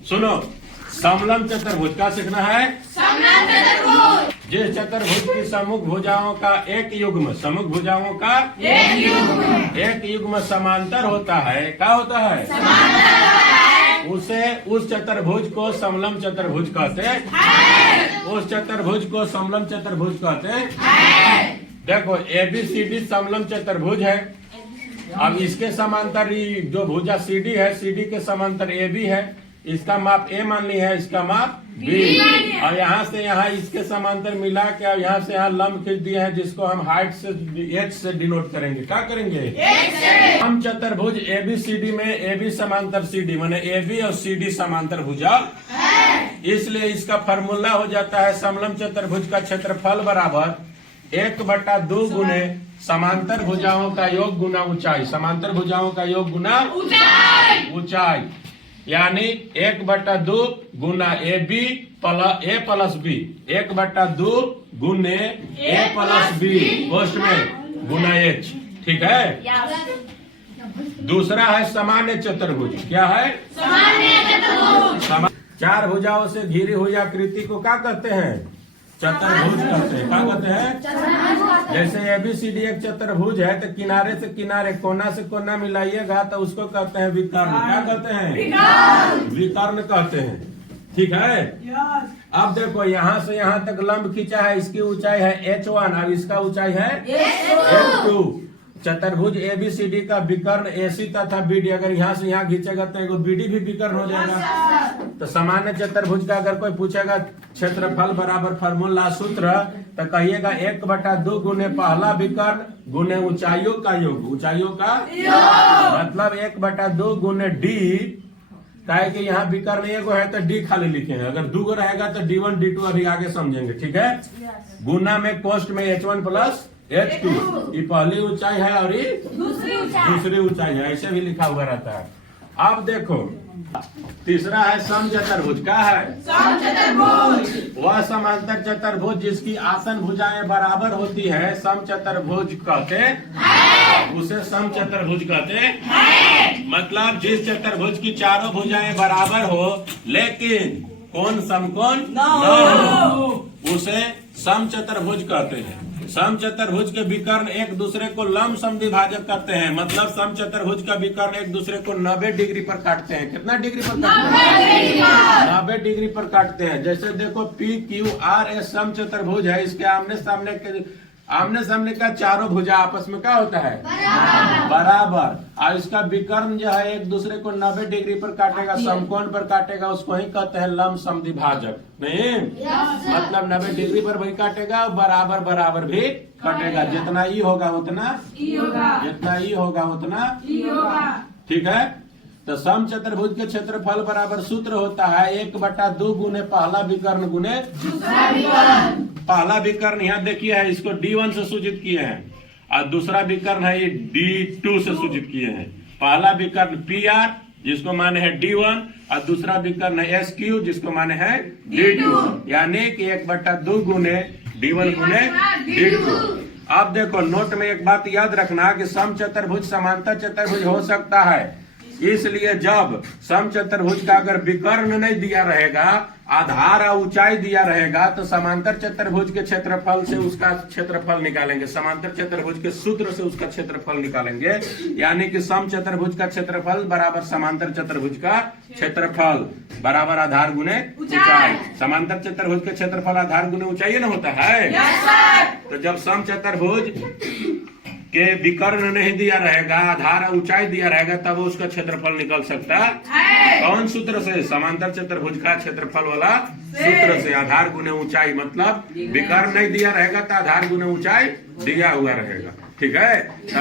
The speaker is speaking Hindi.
सुनो, समलम चतुर्भुज का सीखना है। समलम चतुर्भुज जिस चतुर्भुज की सम्मुख भुजाओं का एक युग्म, सम्मुख भुजाओं का एक युग्म समांतर होता है। क्या होता है? उसे उस चतुर्भुज को समलम चतुर्भुज कहते हैं। उस चतुर्भुज को समलम चतुर्भुज कहते हैं। देखो, ABCD समलम चतुर्भुज है। अब इसके समांतर जो भुजा CD है, CD के समांतर AB है। इसका माप A मान ली है, इसका माप B। और यहाँ से यहाँ इसके समांतर मिला के अब यहाँ से यहाँ लंब खींच दिए हैं, जिसको हम हाइट से H से डिनोट करेंगे। क्या करेंगे? हम चतुर्भुज ABCD में AB समांतर CD माने AB और CD समांतर भुजा, इसलिए इसका फार्मूला हो जाता है समलम चतुर्भुज का क्षेत्रफल बराबर 1/2 गुने समांतर भुजाओं का योग गुना ऊंचाई। समांतर भुजाओं का योग गुना ऊंचाई, यानी 1/2 गुना AB A प्लस B। 1/2 गुने A प्लस B पोस्ट में गुना H। ठीक है। दूसरा है सामान्य चतुर्भुज। क्या है? सामान्य चतुर्भुज। चार भुजाओं से घिरी हुई आकृति को क्या कहते हैं? चतुर्भुज कहते हैं। क्या कहते हैं? जैसे ABCD एक चतुर्भुज है, तो किनारे से किनारे, कोना से कोना मिलाइएगा तो उसको कहते हैं विकर्ण। क्या कहते हैं? विकर्ण कहते हैं। ठीक है। अब देखो, यहाँ से यहाँ तक लंब खींचा है, इसकी ऊंचाई है H1 और इसका ऊंचाई है H2। चतुर्भुज ABCD का विकर्ण AC तथा BD अगर यहाँ से यहाँ खींचेगा तो एगो BD भी विकर्ण हो जाएगा। तो सामान्य चतुर्भुज का अगर कोई पूछेगा क्षेत्रफल बराबर फार्मूला सूत्र, तो कहिएगा 1/2 गुने पहला विकर्ण गुने ऊंचाइयों का योग। ऊंचाइयों का मतलब 1/2 गुने D। काहे कि यहाँ विकर्ण एगो है तो D खाली लिखे हैं। अगर 2 रहेगा तो D1 D2 अभी आगे समझेंगे। ठीक है। गुना में कोष्ट में H1 प्लस H2। ये पहली ऊंचाई है और ये दूसरी ऊंचाई है, ऐसे भी लिखा हुआ रहता है। अब देखो, तीसरा है सम चतुर्भुज। क्या है? सम चतुर्भुज वह समांतर चतुर्भुज जिसकी आसन भुजाएं बराबर होती है, सम चतुर्भुज कहते हैं। उसे सम चतुर्भुज कहते हैं। मतलब जिस चतुर्भुज की चारों भुजाएं बराबर हो लेकिन कोण समकोण न हो, उसे सम चतुर्भुज कहते हैं। सम चतुर्भुज के विकर्ण एक दूसरे को लंब समद्विभाजक करते हैं। मतलब सम चतुर्भुज का विकर्ण एक दूसरे को 90 डिग्री पर काटते हैं। कितना डिग्री पर काटते हैं? 90 डिग्री पर काटते हैं। जैसे देखो, PQRS सम चतुर्भुज है। इसके आमने सामने का चारों भुजा आपस में क्या होता है? बराबर। और इसका विकर्ण जो है एक दूसरे को 90 डिग्री पर काटेगा, समकोण पर काटेगा, उसको ही कहते हैं लंब समद्विभाजक। नहीं, मतलब 90 डिग्री पर भी काटेगा और बराबर बराबर भी काटेगा। जितना ई होगा उतना जितना ई होगा उतना। ठीक है। तो सम चतुर्भुज के क्षेत्रफल बराबर सूत्र होता है 1/2 गुने पहला विकर्ण गुने दूसरा विकर्ण। पहला विकर्ण यहाँ देखिए है, इसको D1 से सूचित किए हैं, और दूसरा विकर्ण है ये D2 से सूचित किए हैं। पहला विकर्ण PR जिसको माने है D1 और दूसरा विकर्ण है SQ जिसको माने है D2, यानी कि 1/2 गुने D1 गुने D2। अब देखो, नोट में एक बात याद रखना कि सम चतुर्भुज समांतर चतुर्भुज हो सकता है, इसलिए जब सम चतुर्भुज का अगर विकर्ण नहीं दिया रहेगा, आधार और ऊंचाई दिया रहेगा, तो समांतर चतुर्भुज के क्षेत्रफल से उसका क्षेत्रफल निकालेंगे। समांतर चतुर्भुज के सूत्र से उसका क्षेत्रफल निकालेंगे, यानी कि सम चतुर्भुज का क्षेत्रफल बराबर समांतर चतुर्भुज का क्षेत्रफल बराबर आधार गुने ऊंचाई। समांतर चतुर्भुज के क्षेत्रफल आधार गुने ऊंचाई न होता है। तो जब सम चतुर्भुज के विकर्ण नहीं दिया रहेगा, आधार ऊंचाई दिया रहेगा, तब उसका क्षेत्रफल निकल सकता है। कौन सूत्र से? समांतर चतुर्भुज का क्षेत्रफल वाला सूत्र से। आधार गुने ऊंचाई, मतलब विकर्ण नहीं दिया रहेगा तो आधार गुने ऊंचाई दिया हुआ रहेगा। ठीक है।